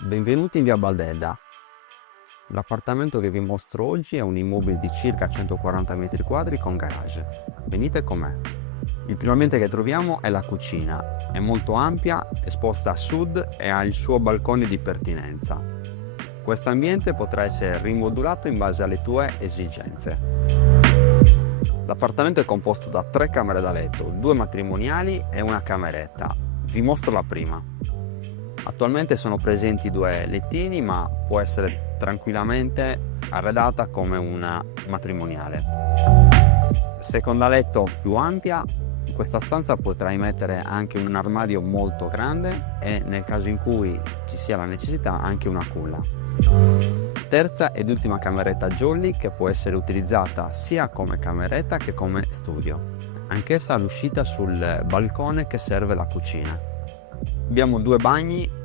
Benvenuti in via Baldedda. L'appartamento che vi mostro oggi è un immobile di circa 140 metri quadri con garage. Venite con me. Il primo ambiente che troviamo è la cucina. È molto ampia, esposta a sud e ha il suo balcone di pertinenza. Questo ambiente potrà essere rimodulato in base alle tue esigenze. L'appartamento è composto da 3 camere da letto, 2 matrimoniali e una cameretta. Vi mostro la prima. Attualmente sono presenti 2 lettini, ma può essere tranquillamente arredata come una matrimoniale. Seconda letto più ampia, in questa stanza potrai mettere anche un armadio molto grande e, nel caso in cui ci sia la necessità, anche una culla. Terza ed ultima cameretta jolly, che può essere utilizzata sia come cameretta che come studio, anch'essa all'uscita sul balcone che serve la cucina. Abbiamo 2 bagni,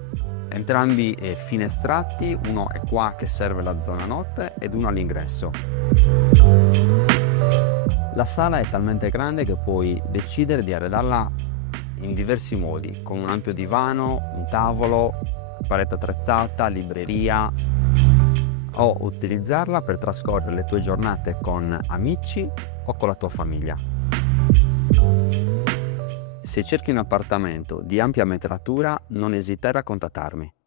entrambi finestrati, uno è qua che serve la zona notte ed uno all'ingresso. La sala è talmente grande che puoi decidere di arredarla in diversi modi, con un ampio divano, un tavolo, parete attrezzata, libreria, o utilizzarla per trascorrere le tue giornate con amici o con la tua famiglia. Se cerchi un appartamento di ampia metratura, non esitare a contattarmi.